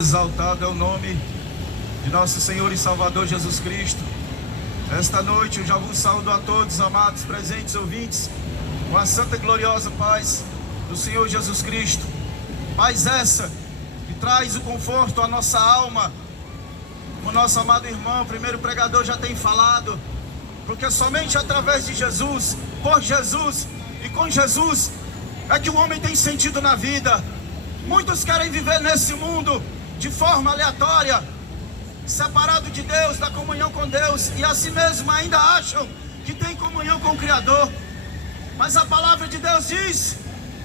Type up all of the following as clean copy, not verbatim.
Exaltado é o nome de nosso Senhor e Salvador Jesus Cristo. Esta noite eu já vos saúdo a todos, amados presentes ouvintes, com a santa e gloriosa paz do Senhor Jesus Cristo. Paz essa que traz o conforto à nossa alma, como nosso amado irmão, o primeiro pregador já tem falado, porque somente através de Jesus, por Jesus e com Jesus é que o homem tem sentido na vida. Muitos querem viver nesse mundo de forma aleatória, separado de Deus, da comunhão com Deus, e assim mesmo ainda acham que tem comunhão com o Criador. Mas a palavra de Deus diz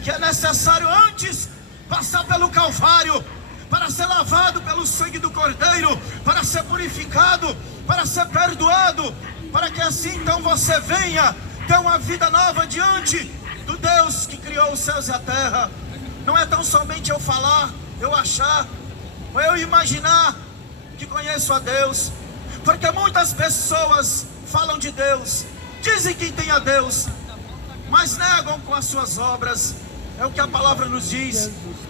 que é necessário antes passar pelo Calvário, para ser lavado pelo sangue do Cordeiro, para ser purificado, para ser perdoado, para que assim então você venha ter uma vida nova diante do Deus que criou os céus e a terra. Não é tão somente eu falar, eu achar, ou eu imaginar que conheço a Deus, porque muitas pessoas falam de Deus, dizem que tem a Deus, mas negam com as suas obras. É o que a palavra nos diz.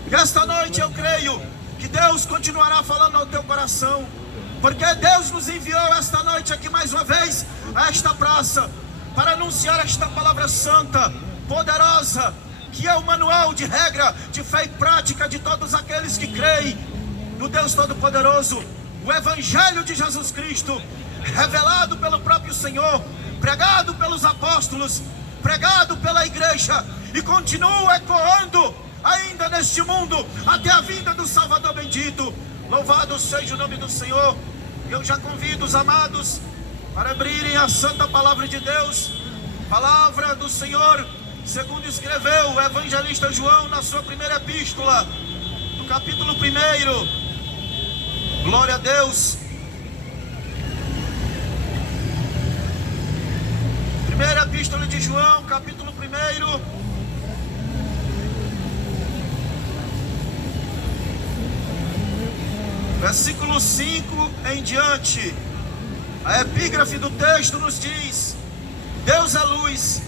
E esta noite eu creio que Deus continuará falando ao teu coração, porque Deus nos enviou esta noite aqui mais uma vez a esta praça, para anunciar esta palavra santa, poderosa, que é o manual de regra, de fé e prática de todos aqueles que creem no Deus Todo-Poderoso. O Evangelho de Jesus Cristo, revelado pelo próprio Senhor, pregado pelos apóstolos, pregado pela igreja, e continua ecoando ainda neste mundo, até a vinda do Salvador bendito. Louvado seja o nome do Senhor. Eu já convido os amados para abrirem a santa palavra de Deus, palavra do Senhor, segundo escreveu o evangelista João na sua primeira epístola, no capítulo 1. Glória a Deus. Primeira epístola de João, capítulo 1, versículo 5 em diante. A epígrafe do texto nos diz: Deus é luz,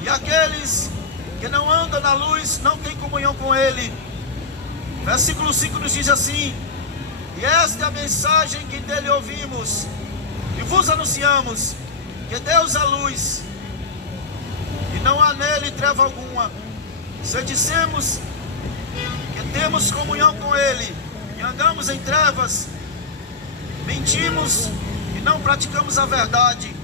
e aqueles que não andam na luz não têm comunhão com Ele. Versículo 5 nos diz assim: e esta é a mensagem que dele ouvimos e vos anunciamos, que Deus é luz, e não há nele treva alguma. Se dissemos que temos comunhão com Ele e andamos em trevas, mentimos e não praticamos a verdade.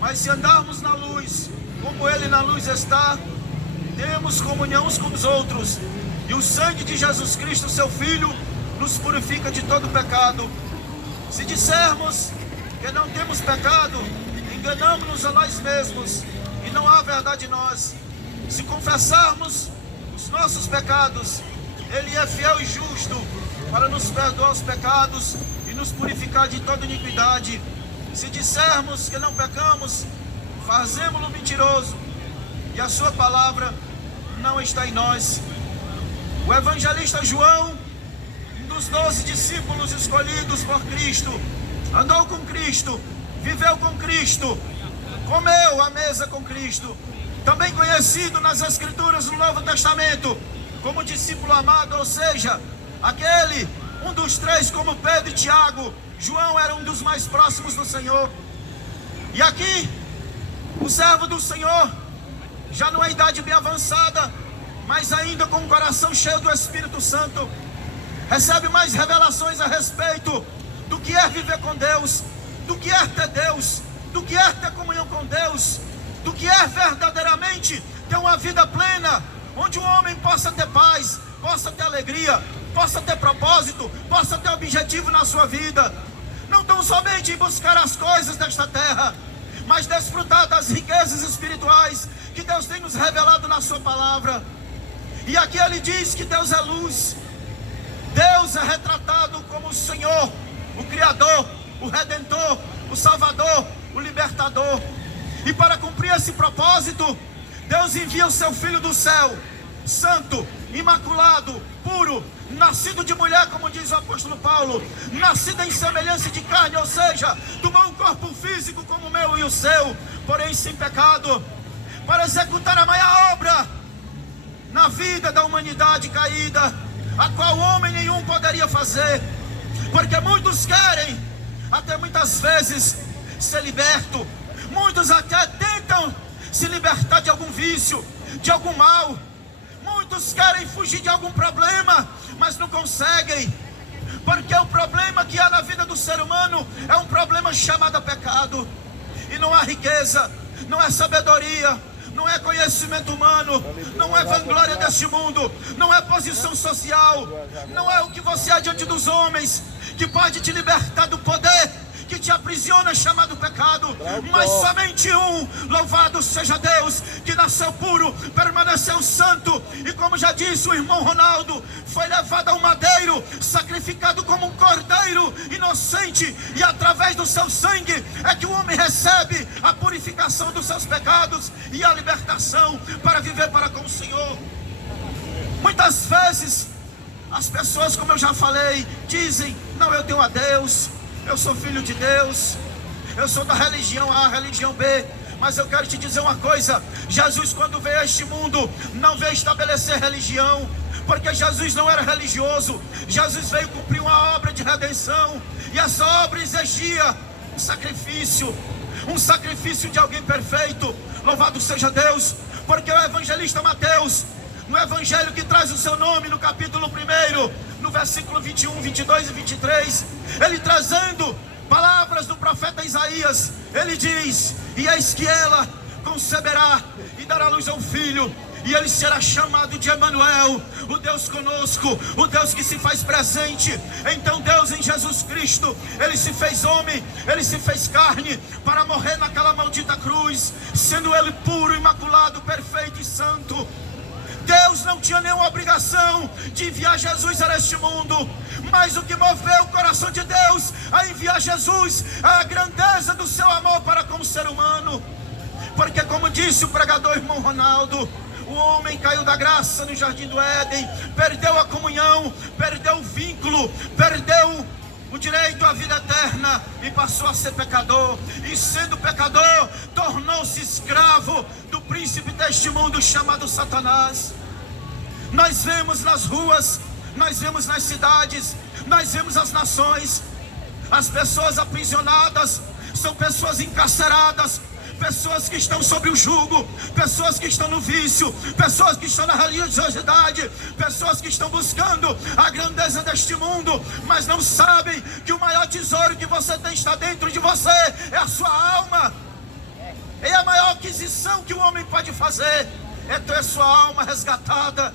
Mas se andarmos na luz, como Ele na luz está, temos comunhão uns com os outros, e o sangue de Jesus Cristo, seu Filho, nos purifica de todo pecado. Se dissermos que não temos pecado, enganamos-nos a nós mesmos, e não há verdade em nós. Se confessarmos os nossos pecados, Ele é fiel e justo para nos perdoar os pecados e nos purificar de toda iniquidade. Se dissermos que não pecamos, fazemo-lo mentiroso, e a sua palavra não está em nós. O evangelista João, um dos 12 discípulos escolhidos por Cristo, andou com Cristo, viveu com Cristo, comeu à mesa com Cristo, também conhecido nas Escrituras do Novo Testamento como discípulo amado, ou seja, aquele, um dos três, como Pedro e Tiago. João era um dos mais próximos do Senhor. E aqui, o servo do Senhor, já numa idade bem avançada, mas ainda com o coração cheio do Espírito Santo, recebe mais revelações a respeito do que é viver com Deus, do que é ter Deus, do que é ter comunhão com Deus, do que é verdadeiramente ter uma vida plena, onde o homem possa ter paz, possa ter alegria, possa ter propósito, possa ter objetivo na sua vida. Não tão somente em buscar as coisas desta terra, mas desfrutar das riquezas espirituais que Deus tem nos revelado na sua palavra. E aqui ele diz que Deus é luz. Deus é retratado como o Senhor, o Criador, o Redentor, o Salvador, o Libertador. E para cumprir esse propósito, Deus envia o seu Filho do céu, santo, imaculado, puro, nascido de mulher, como diz o apóstolo Paulo, nascido em semelhança de carne, ou seja, tomou um corpo físico como o meu e o seu, porém sem pecado, para executar a maior obra na vida da humanidade caída, a qual homem nenhum poderia fazer, Porque muitos querem, até muitas vezes, ser libertos. Muitos até tentam se libertar de algum vício, de algum mal. Muitos querem fugir de algum problema, mas não conseguem. Porque o problema que há na vida do ser humano é um problema chamado pecado. E não há riqueza, não é sabedoria, não é conhecimento humano, não é vanglória deste mundo, não é posição social, não é o que você é diante dos homens que pode te libertar do poder que te aprisiona, chamado pecado. Mas somente um, louvado seja Deus, que nasceu puro, permaneceu santo, e como já disse o irmão Ronaldo, foi levado ao madeiro, sacrificado como um cordeiro inocente, e através do seu sangue é que o homem recebe a purificação dos seus pecados e a libertação para viver para com o Senhor. Muitas vezes as pessoas, como eu já falei, dizem: não, eu tenho a Deus, eu sou filho de Deus, eu sou da religião A, religião B. Mas eu quero te dizer uma coisa: Jesus, quando veio a este mundo, não veio estabelecer religião, porque Jesus não era religioso. Jesus veio cumprir uma obra de redenção, e essa obra exigia um sacrifício de alguém perfeito. Louvado seja Deus, porque o evangelista Mateus, no evangelho que traz o seu nome, no capítulo 1, no versículo 21, 22 e 23, ele trazendo palavras do profeta Isaías, ele diz: e eis que ela conceberá e dará luz a um filho, e ele será chamado de Emanuel, o Deus conosco, o Deus que se faz presente. Então Deus em Jesus Cristo, ele se fez homem, ele se fez carne, para morrer naquela maldita cruz, sendo ele puro, imaculado, perfeito e santo. Deus não tinha nenhuma obrigação de enviar Jesus a este mundo, mas o que moveu o coração de Deus a enviar Jesus é a grandeza do seu amor para com o ser humano. Porque, como disse o pregador irmão Ronaldo, o homem caiu da graça no jardim do Éden, perdeu a comunhão, perdeu o vínculo, perdeu o direito à vida eterna e passou a ser pecador. E sendo pecador, tornou-se escravo do príncipe deste mundo chamado Satanás. Nós vemos nas ruas, nós vemos nas cidades, nós vemos as nações, as pessoas aprisionadas, são pessoas encarceradas, pessoas que estão sob o jugo, pessoas que estão no vício, pessoas que estão na religiosidade, pessoas que estão buscando a grandeza deste mundo, mas não sabem que o maior tesouro que você tem está dentro de você, é a sua alma. É a maior aquisição que o homem pode fazer, é ter sua alma resgatada.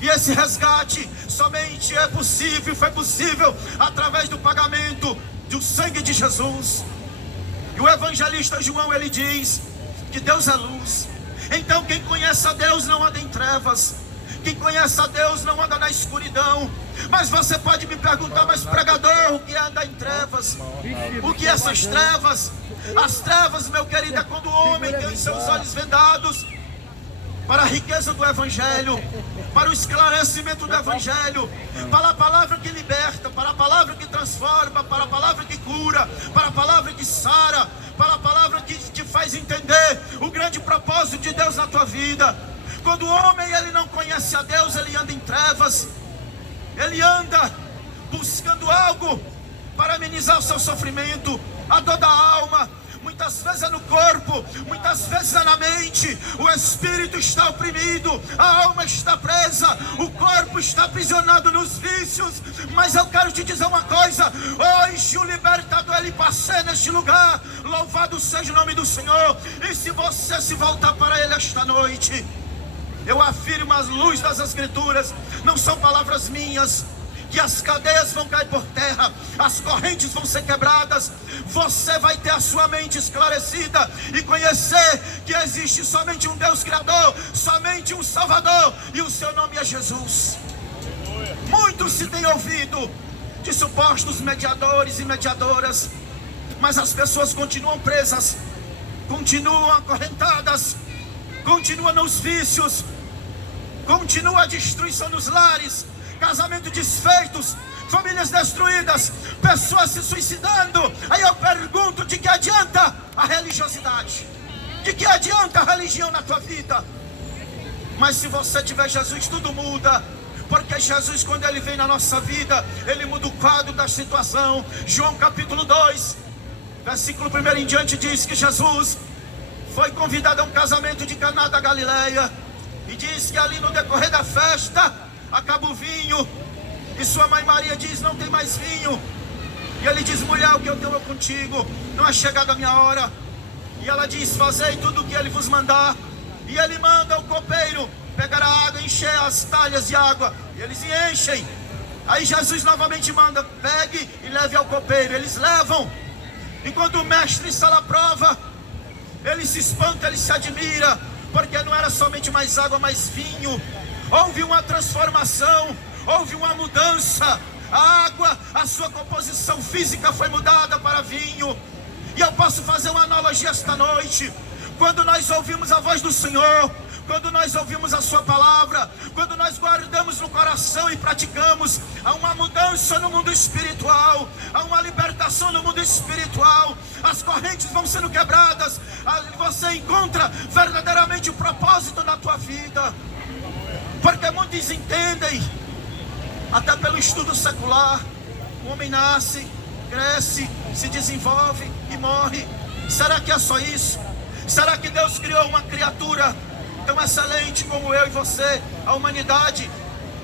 E esse resgate somente é possível, foi possível através do pagamento do sangue de Jesus. E o evangelista João, ele diz que Deus é luz. Então quem conhece a Deus não anda em trevas, quem conhece a Deus não anda na escuridão. Mas você pode me perguntar: mas pregador, o que é andar em trevas? O que é essas trevas? As trevas, meu querido, é quando o homem tem os seus olhos vendados para a riqueza do evangelho, para o esclarecimento do evangelho, para a palavra que liberta, para a palavra que transforma, para a palavra que cura, para a palavra que sara, para a palavra que te faz entender o grande propósito de Deus na tua vida. Quando o homem ele não conhece a Deus, ele anda em trevas, ele anda buscando algo para amenizar o seu sofrimento, a dor da alma. Muitas vezes é no corpo, muitas vezes é na mente. O espírito está oprimido, a alma está presa, o corpo está aprisionado nos vícios. Mas eu quero te dizer uma coisa: hoje o libertador ele passa neste lugar. Louvado seja o nome do Senhor. E se você se voltar para ele esta noite, eu afirmo a luz das Escrituras, não são palavras minhas, que as cadeias vão cair por terra, as correntes vão ser quebradas. Você vai ter a sua mente esclarecida e conhecer que existe somente um Deus Criador, somente um Salvador, e o seu nome é Jesus. Muitos se têm ouvido de supostos mediadores e mediadoras, mas as pessoas continuam presas, continuam acorrentadas, continuam nos vícios, continua a destruição nos lares, casamentos desfeitos, famílias destruídas, pessoas se suicidando. Aí eu pergunto: de que adianta a religiosidade? De que adianta a religião na tua vida? Mas se você tiver Jesus, tudo muda. Porque Jesus, quando Ele vem na nossa vida, Ele muda o quadro da situação. João capítulo 2, versículo 1 em diante, diz que Jesus foi convidado a um casamento de Caná da Galileia. E diz que ali no decorrer da festa, acaba o vinho. E sua mãe Maria diz: não tem mais vinho. E ele diz: mulher, o que eu tenho contigo? Não é chegada a minha hora. E ela diz: fazei tudo o que Ele vos mandar. E Ele manda o copeiro pegar a água, encher as talhas de água. E eles enchem. Aí Jesus novamente manda: pegue e leve ao copeiro. Eles levam. E quando o mestre está na prova, ele se espanta, ele se admira, porque não era somente mais água, mais vinho. Houve uma transformação, houve uma mudança. A água, a sua composição física foi mudada para vinho. E eu posso fazer uma analogia esta noite. Quando nós ouvimos a voz do Senhor, quando nós ouvimos a sua palavra, quando nós guardamos no coração e praticamos, há uma mudança no mundo espiritual, há uma libertação no mundo espiritual. As correntes vão sendo quebradas. Você encontra verdadeiramente o propósito na tua vida. Porque muitos entendem, até pelo estudo secular, o homem nasce, cresce, se desenvolve e morre. Será que é só isso? Será que Deus criou uma criatura tão excelente como eu e você, a humanidade,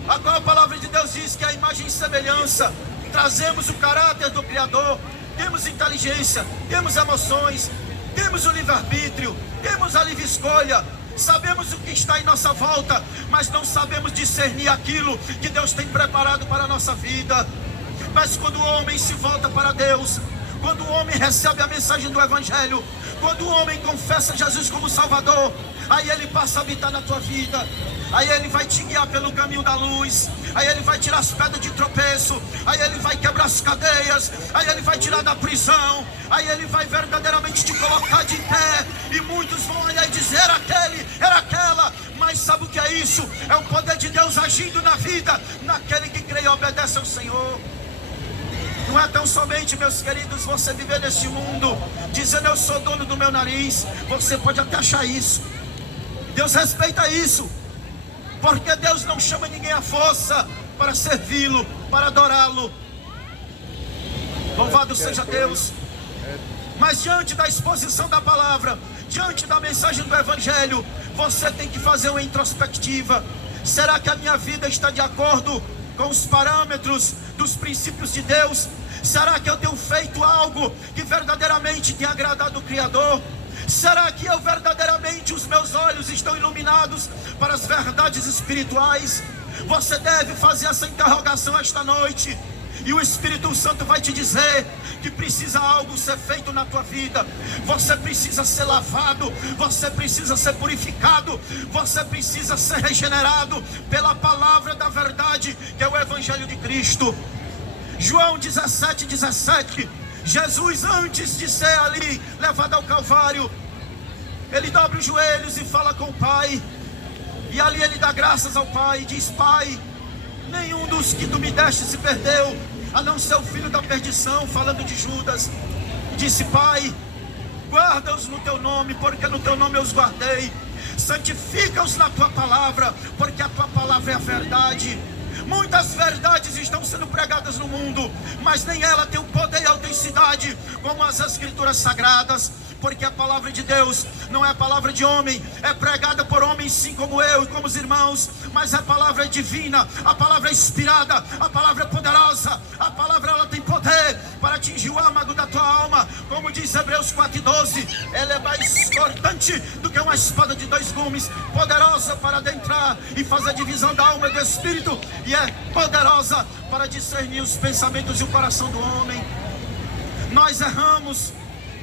a qual a palavra de Deus diz que é a imagem e semelhança? Trazemos o caráter do Criador, temos inteligência, temos emoções, temos o livre-arbítrio, temos a livre escolha, sabemos o que está em nossa volta, mas não sabemos discernir aquilo que Deus tem preparado para a nossa vida. Mas quando o homem se volta para Deus, quando o homem recebe a mensagem do Evangelho, quando o homem confessa Jesus como Salvador, aí Ele passa a habitar na tua vida. Aí Ele vai te guiar pelo caminho da luz. Aí Ele vai tirar as pedras de tropeço. Aí Ele vai quebrar as cadeias. Aí Ele vai tirar da prisão. Aí Ele vai verdadeiramente te colocar de pé. E muitos vão olhar e dizer: era aquele, era aquela. Mas sabe o que é isso? É o poder de Deus agindo na vida, naquele que crê e obedece ao Senhor. Não é tão somente, meus queridos, você viver neste mundo dizendo: eu sou dono do meu nariz. Você pode até achar isso. Deus respeita isso, porque Deus não chama ninguém à força para servi-lo, para adorá-lo. Louvado seja Deus. Mas diante da exposição da palavra, diante da mensagem do Evangelho, você tem que fazer uma introspectiva. Será que a minha vida está de acordo com os parâmetros dos princípios de Deus? Será que eu tenho feito algo que verdadeiramente tem agradado o Criador? Será que eu verdadeiramente, os meus olhos estão iluminados para as verdades espirituais? Você deve fazer essa interrogação esta noite, e o Espírito Santo vai te dizer que precisa algo ser feito na tua vida. Você precisa ser lavado, você precisa ser purificado, você precisa ser regenerado pela palavra da verdade, que é o Evangelho de Cristo. João 17:17, Jesus, antes de ser ali levado ao Calvário, Ele dobra os joelhos e fala com o Pai. E ali Ele dá graças ao Pai e diz: Pai, nenhum dos que Tu me deste se perdeu, a não ser o filho da perdição. Falando de Judas, disse: Pai, guarda-os no Teu nome, porque no Teu nome eu os guardei. Santifica-os na Tua palavra, porque a Tua palavra é a verdade. Muitas verdades estão sendo pregadas no mundo, mas nem ela tem o poder e a autenticidade como as Escrituras Sagradas. Porque a palavra de Deus não é a palavra de homem, é pregada por homens sim como eu e como os irmãos, mas a palavra é divina, a palavra é inspirada, a palavra é poderosa, a palavra ela tem poder para atingir o âmago da tua alma, como diz Hebreus 4:12, ela é mais cortante do que uma espada de 2 gumes, poderosa para adentrar e fazer a divisão da alma e do espírito, e é poderosa para discernir os pensamentos e o coração do homem. Nós erramos,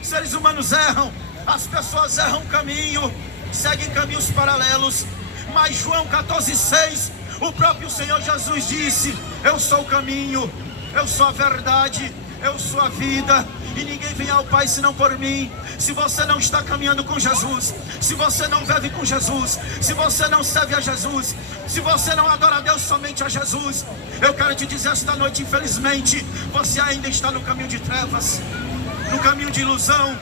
seres humanos erram, as pessoas erram caminho, seguem caminhos paralelos, mas João 14:6, o próprio Senhor Jesus disse: eu sou o caminho, eu sou a verdade, eu sou a vida, e ninguém vem ao Pai senão por mim. Se você não está caminhando com Jesus, se você não vive com Jesus, se você não serve a Jesus, se você não adora a Deus somente a Jesus, eu quero te dizer esta noite, infelizmente, você ainda está no caminho de trevas, no caminho de ilusão,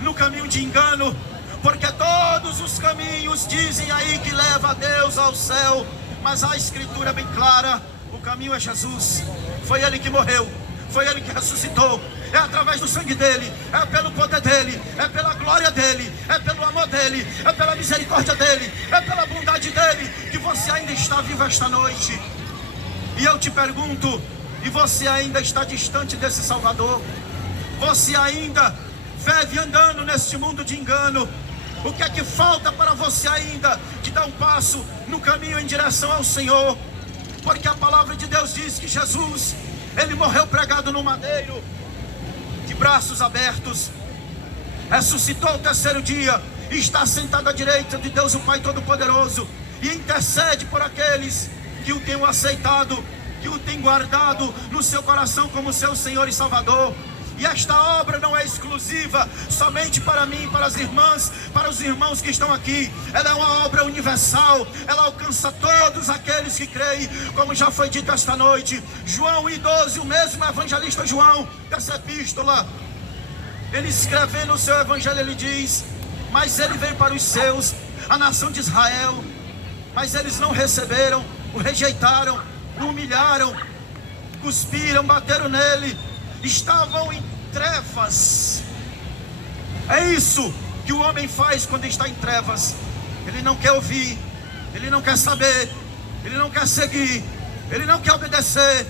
no caminho de engano, porque todos os caminhos dizem aí que leva a Deus ao céu, Mas a Escritura é bem clara: o caminho é Jesus. Foi Ele que morreu, foi Ele que ressuscitou. É através do sangue dele, é pelo poder dele, é pela glória dele, é pelo amor dele, é pela misericórdia dele, é pela bondade dele, que você ainda está vivo esta noite. E eu te pergunto: e você ainda está distante desse Salvador? Você ainda vive andando neste mundo de engano? O que é que falta para você ainda de dar um passo no caminho em direção ao Senhor? Porque a palavra de Deus diz que Jesus, Ele morreu pregado no madeiro, de braços abertos, ressuscitou ao terceiro dia, e está sentado à direita de Deus o Pai Todo-Poderoso, e intercede por aqueles que o tenham aceitado, que o tenham guardado no seu coração como seu Senhor e Salvador. E esta obra não é exclusiva somente para mim, para as irmãs, para os irmãos que estão aqui. Ela é uma obra universal, ela alcança todos aqueles que creem, como já foi dito esta noite. João 1:12, o mesmo evangelista João, dessa epístola, ele escrevendo o seu evangelho, ele diz: mas ele veio para os seus, a nação de Israel, mas eles não receberam, o rejeitaram, o humilharam, cuspiram, bateram nele, estavam em trevas. É isso que o homem faz quando está em trevas. Ele não quer ouvir, ele não quer saber, ele não quer seguir, ele não quer obedecer,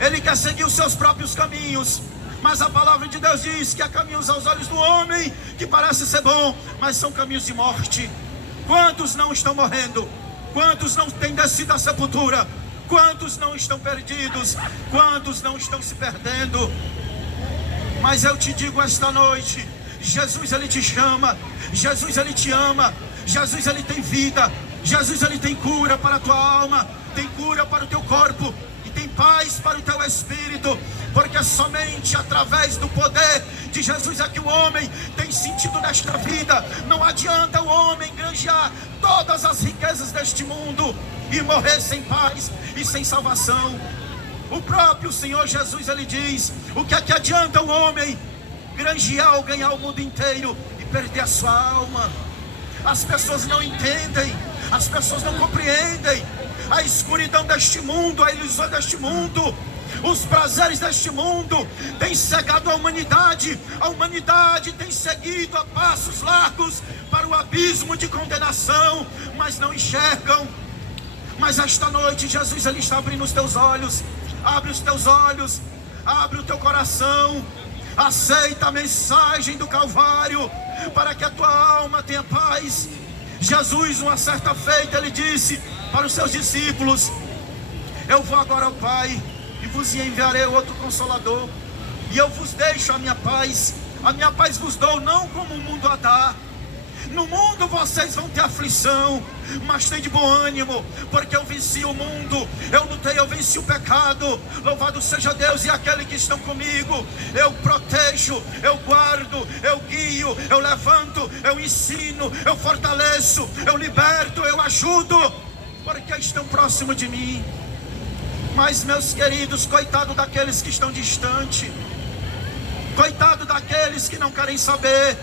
ele quer seguir os seus próprios caminhos. Mas a palavra de Deus diz que há caminhos aos olhos do homem que parece ser bom, mas são caminhos de morte. Quantos não estão morrendo? Quantos não têm descido à sepultura? Quantos não estão perdidos? Quantos não estão se perdendo? Mas eu te digo esta noite: Jesus, Ele te chama, Jesus, Ele te ama, Jesus, Ele tem vida, Jesus, Ele tem cura para a tua alma, tem cura para o teu corpo, e tem paz para o teu espírito, porque somente através do poder de Jesus é que o homem tem sentido nesta vida. Não adianta o homem granjear todas as riquezas deste mundo e morrer sem paz e sem salvação. O próprio Senhor Jesus, Ele diz: o que é que adianta o homem granjear ou ganhar o mundo inteiro e perder a sua alma? As pessoas não entendem, as pessoas não compreendem a escuridão deste mundo, a ilusão deste mundo. Os prazeres deste mundo têm cegado a humanidade tem seguido a passos largos para o abismo de condenação, mas não enxergam. Mas esta noite Jesus, Ele está abrindo os teus olhos. Abre os teus olhos, abre o teu coração, aceita a mensagem do Calvário, para que a tua alma tenha paz. Jesus, uma certa feita, Ele disse para os seus discípulos: eu vou agora ao Pai, e vos enviarei outro Consolador, e eu vos deixo a minha paz vos dou, não como o mundo a dá. No mundo vocês vão ter aflição, mas tem de bom ânimo, porque eu venci o mundo, eu lutei, eu venci o pecado. Louvado seja Deus e aquele que estão comigo. Eu protejo, eu guardo, eu guio, eu levanto, eu ensino, eu fortaleço, eu liberto, eu ajudo, porque estão próximo de mim. Mas, meus queridos, coitado daqueles que estão distantes, coitado daqueles que não querem saber,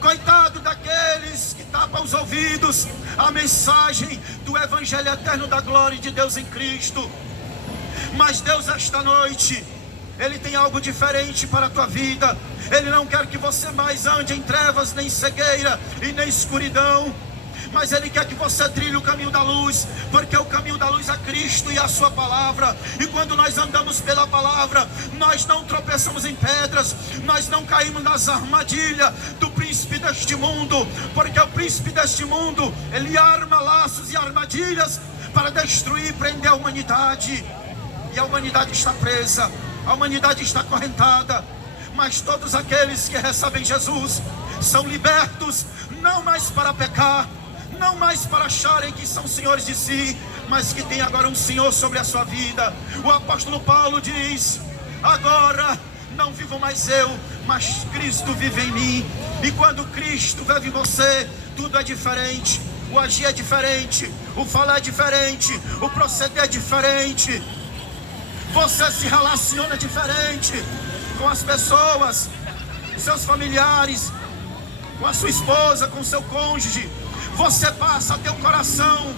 coitado daqueles que tapam os ouvidos à mensagem do Evangelho eterno da glória de Deus em Cristo. Mas Deus, esta noite, Ele tem algo diferente para a tua vida. Ele não quer que você mais ande em trevas, nem cegueira e nem escuridão, mas Ele quer que você trilhe o caminho da luz, porque o caminho da luz é Cristo e a sua palavra. E quando nós andamos pela palavra, nós não tropeçamos em pedras, nós não caímos nas armadilhas do príncipe deste mundo, porque o príncipe deste mundo, ele arma laços e armadilhas para destruir e prender a humanidade, e a humanidade está presa, a humanidade está acorrentada. Mas todos aqueles que recebem Jesus são libertos, não mais para pecar, não mais para acharem que são senhores de si, mas que tem agora um Senhor sobre a sua vida. O apóstolo Paulo diz: agora não vivo mais eu, mas Cristo vive em mim. E quando Cristo vive em você, tudo é diferente. O agir é diferente, o falar é diferente, o proceder é diferente. Você se relaciona diferente com as pessoas, seus familiares, com a sua esposa, com o seu cônjuge. Você passa a ter um coração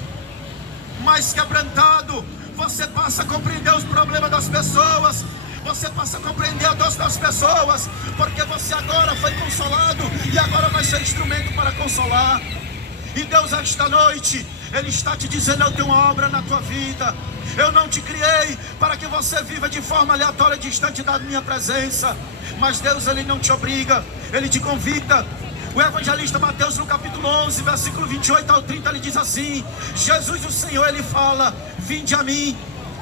mais quebrantado. Você passa a compreender os problemas das pessoas. Você passa a compreender a dor das pessoas, porque você agora foi consolado e agora vai ser instrumento para consolar. E Deus, esta noite, Ele está te dizendo: eu tenho uma obra na tua vida. Eu não te criei para que você viva de forma aleatória, distante da minha presença. Mas Deus, Ele não te obriga, Ele te convida. O evangelista Mateus, no capítulo 11, versículo 28 ao 30, ele diz assim: Jesus, o Senhor, Ele fala: vinde a mim.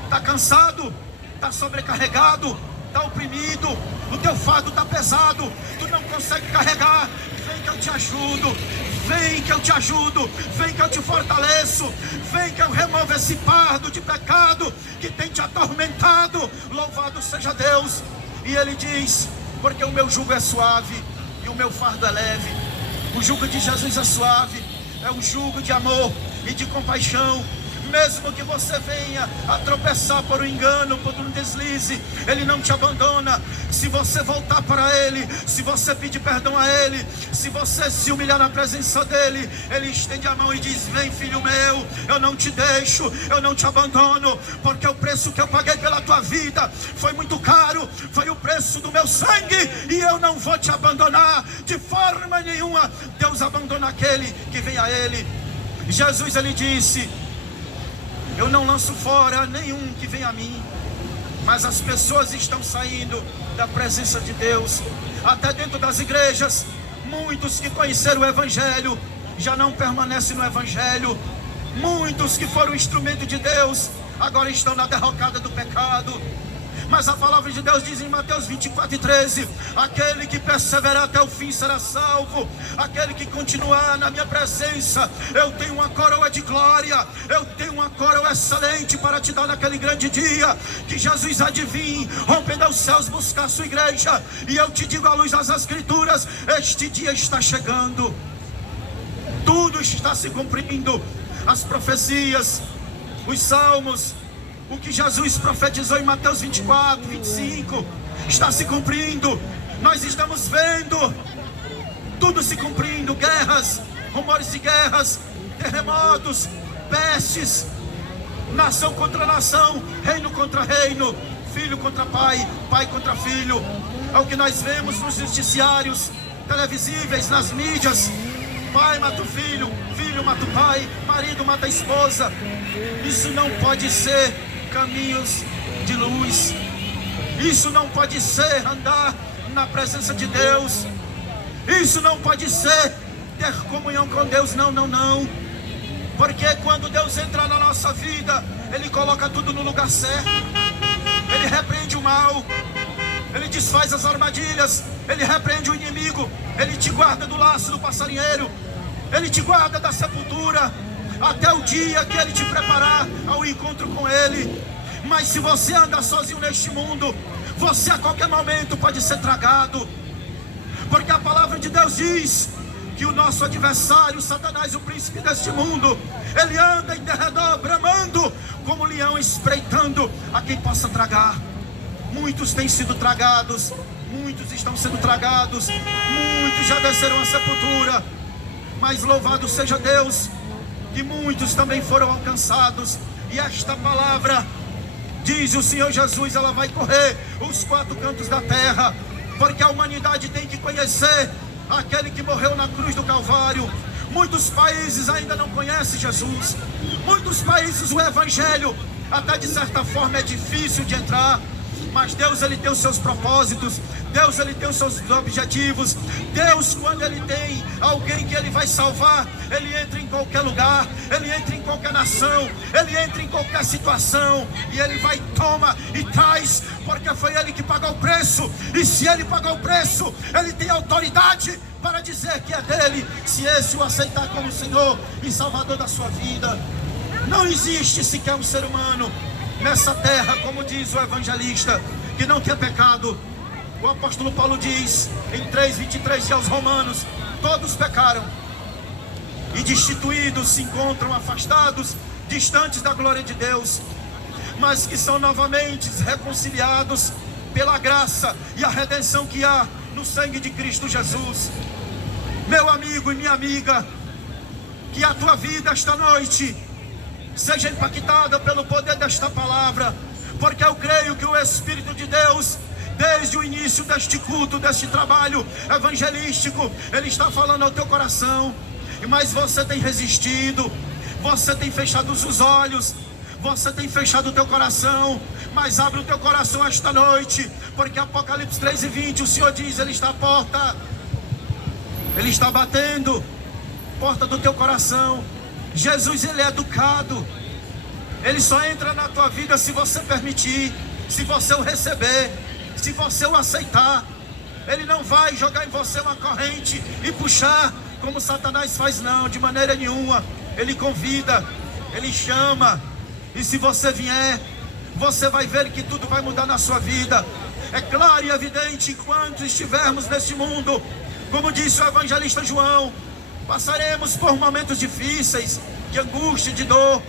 Está cansado? Está sobrecarregado? Está oprimido? O teu fardo está pesado? Tu não consegue carregar? Vem que eu te ajudo. Vem que eu te ajudo. Vem que eu te fortaleço. Vem que eu removo esse fardo de pecado que tem te atormentado. Louvado seja Deus. E Ele diz: porque o meu jugo é suave e o meu fardo é leve. O jugo de Jesus é suave, é um jugo de amor e de compaixão. Mesmo que você venha a tropeçar por um engano, por um deslize, Ele não te abandona. Se você voltar para Ele, se você pedir perdão a Ele, se você se humilhar na presença dEle, Ele estende a mão e diz: vem, filho meu, eu não te deixo, eu não te abandono, porque o preço que eu paguei pela tua vida foi muito caro, foi o preço do meu sangue, e eu não vou te abandonar de forma nenhuma. Deus abandona aquele que vem a Ele. Jesus, Ele disse: eu não lanço fora nenhum que vem a mim. Mas as pessoas estão saindo da presença de Deus. Até dentro das igrejas, muitos que conheceram o Evangelho já não permanecem no Evangelho. Muitos que foram instrumento de Deus agora estão na derrocada do pecado. Mas a palavra de Deus diz em Mateus 24:13: aquele que perseverar até o fim será salvo. Aquele que continuar na minha presença, eu tenho uma coroa de glória, eu tenho uma coroa excelente para te dar naquele grande dia que Jesus há de vir, rompendo aos céus, buscar a sua igreja. E eu te digo à luz das Escrituras: este dia está chegando. Tudo está se cumprindo. As profecias, os salmos, o que Jesus profetizou em Mateus 24, 25 está se cumprindo. Nós estamos vendo tudo se cumprindo. Guerras, rumores de guerras, terremotos, pestes, nação contra nação, reino contra reino, filho contra pai, pai contra filho. É o que nós vemos nos noticiários televisíveis, nas mídias. Pai mata o filho, filho mata o pai, marido mata a esposa. Isso não pode ser caminhos de luz. Isso não pode ser andar na presença de Deus. Isso não pode ser ter comunhão com Deus. Não, não, não. Porque quando Deus entra na nossa vida, Ele coloca tudo no lugar certo. Ele repreende o mal, Ele desfaz as armadilhas, Ele repreende o inimigo, Ele te guarda do laço do passarinheiro, Ele te guarda da sepultura, até o dia que Ele te preparar ao encontro com Ele. Mas se você anda sozinho neste mundo, você a qualquer momento pode ser tragado. Porque a palavra de Deus diz que o nosso adversário, Satanás, o príncipe deste mundo, ele anda em derredor, bramando, como leão espreitando a quem possa tragar. Muitos têm sido tragados, muitos estão sendo tragados, muitos já desceram à sepultura. Mas louvado seja Deus, que muitos também foram alcançados. E esta palavra, diz o Senhor Jesus, ela vai correr os quatro cantos da terra, porque a humanidade tem que conhecer aquele que morreu na cruz do Calvário. Muitos países ainda não conhecem Jesus. Muitos países o Evangelho até de certa forma é difícil de entrar. Mas Deus, Ele tem os seus propósitos. Deus, Ele tem os seus objetivos. Deus, quando Ele tem alguém que Ele vai salvar, Ele entra em qualquer lugar, Ele entra em qualquer nação, Ele entra em qualquer situação, e Ele vai, toma e traz, porque foi Ele que pagou o preço. E se Ele pagou o preço, Ele tem autoridade para dizer que é dele, se esse o aceitar como Senhor e Salvador da sua vida. Não existe sequer um ser humano nessa terra, como diz o evangelista, que não tenha pecado. O apóstolo Paulo diz em 3:23 aos Romanos: todos pecaram e destituídos se encontram afastados, distantes da glória de Deus, mas que são novamente reconciliados pela graça e a redenção que há no sangue de Cristo Jesus. Meu amigo e minha amiga, que a tua vida esta noite seja impactada pelo poder desta palavra, porque eu creio que o Espírito de Deus, desde o início deste culto, deste trabalho evangelístico, Ele está falando ao teu coração. Mas você tem resistido, você tem fechado os olhos, você tem fechado o teu coração. Mas abre o teu coração esta noite, porque Apocalipse 3:20, o Senhor diz: Ele está à porta, Ele está batendo, porta do teu coração. Jesus, Ele é educado, Ele só entra na tua vida se você permitir, se você o receber, se você o aceitar. Ele não vai jogar em você uma corrente e puxar como Satanás faz, não, de maneira nenhuma. Ele convida, Ele chama, e se você vier, você vai ver que tudo vai mudar na sua vida. É claro e evidente, enquanto estivermos neste mundo, como disse o evangelista João, passaremos por momentos difíceis, de angústia, de dor,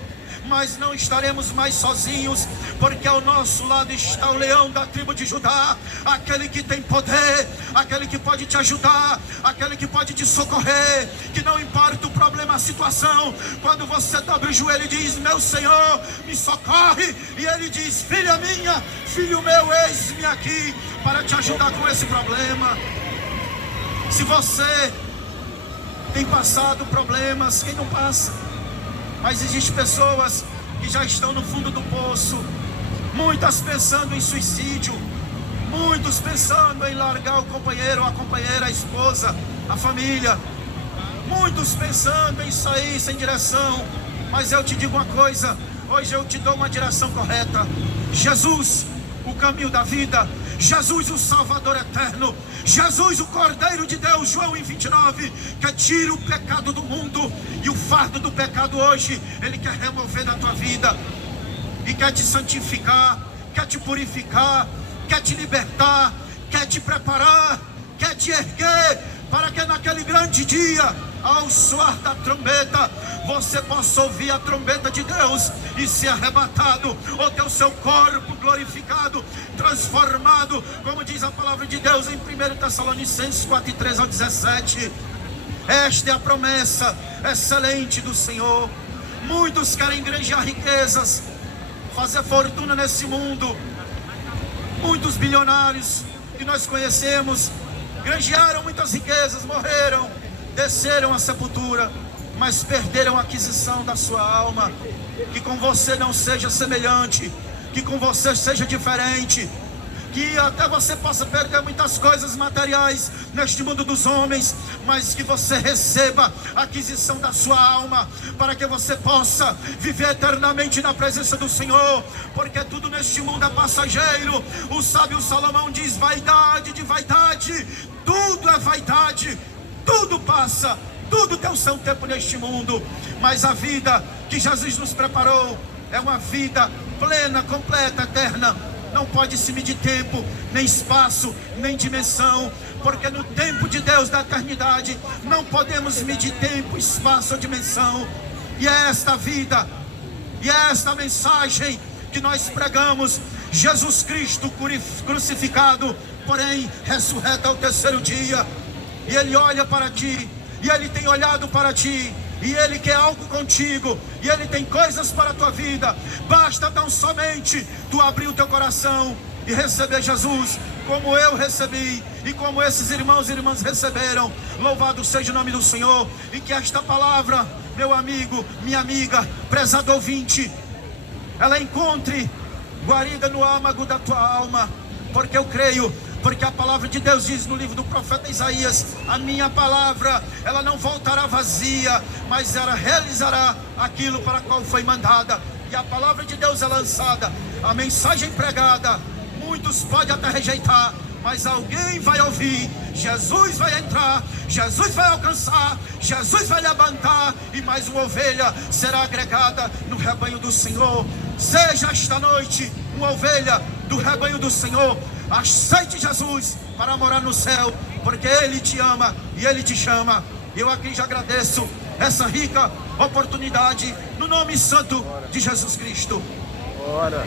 mas não estaremos mais sozinhos, porque ao nosso lado está o leão da tribo de Judá, aquele que tem poder, aquele que pode te ajudar, aquele que pode te socorrer, que não importa o problema, a situação, quando você dobra o joelho e diz: meu Senhor, me socorre, e Ele diz: filha minha, filho meu, eis-me aqui para te ajudar com esse problema. Se você tem passado problemas, quem não passa? Mas existem pessoas que já estão no fundo do poço, muitas pensando em suicídio, muitos pensando em largar o companheiro, a companheira, a esposa, a família, muitos pensando em sair sem direção. Mas eu te digo uma coisa, hoje eu te dou uma direção correta. Jesus, o caminho da vida, Jesus, o Salvador eterno, Jesus, o Cordeiro de Deus, João 29, que tira o pecado do mundo, e o fardo do pecado hoje, Ele quer remover da tua vida, e quer te santificar, quer te purificar, quer te libertar, quer te preparar, quer te erguer, para que naquele grande dia, ao soar da trombeta, você possa ouvir a trombeta de Deus e ser arrebatado, ou ter o seu corpo glorificado, transformado, como diz a palavra de Deus em 1 Tessalonicenses 4:13-17. Esta é a promessa excelente do Senhor. Muitos querem granjear riquezas, fazer fortuna nesse mundo. Muitos bilionários que nós conhecemos granjearam muitas riquezas, morreram, desceram à sepultura, mas perderam a aquisição da sua alma. Que com você não seja semelhante, que com você seja diferente, que até você possa perder muitas coisas materiais neste mundo dos homens, mas que você receba a aquisição da sua alma, para que você possa viver eternamente na presença do Senhor, porque tudo neste mundo é passageiro. O sábio Salomão diz: vaidade de vaidade, tudo é vaidade, tudo passa, tudo tem o seu tempo neste mundo, mas a vida que Jesus nos preparou é uma vida plena, completa, eterna. Não pode se medir tempo, nem espaço, nem dimensão, porque no tempo de Deus da eternidade não podemos medir tempo, espaço ou dimensão. E é esta vida, e é esta mensagem que nós pregamos: Jesus Cristo crucificado, porém ressurreto ao terceiro dia. E Ele olha para ti, e Ele tem olhado para ti, e Ele quer algo contigo, e Ele tem coisas para a tua vida. Basta tão somente tu abrir o teu coração e receber Jesus, como eu recebi, e como esses irmãos e irmãs receberam. Louvado seja o nome do Senhor. E que esta palavra, meu amigo, minha amiga, prezado ouvinte, ela encontre guarida no âmago da tua alma, porque eu creio, porque a palavra de Deus diz no livro do profeta Isaías: a minha palavra, ela não voltará vazia, mas ela realizará aquilo para qual foi mandada. E a palavra de Deus é lançada, a mensagem pregada, muitos podem até rejeitar, mas alguém vai ouvir, Jesus vai entrar, Jesus vai alcançar, Jesus vai levantar, e mais uma ovelha será agregada no rebanho do Senhor. Seja esta noite uma ovelha do rebanho do Senhor. Aceite Jesus para morar no céu, porque Ele te ama e Ele te chama. Eu aqui já agradeço essa rica oportunidade, no nome santo de Jesus Cristo. Ora.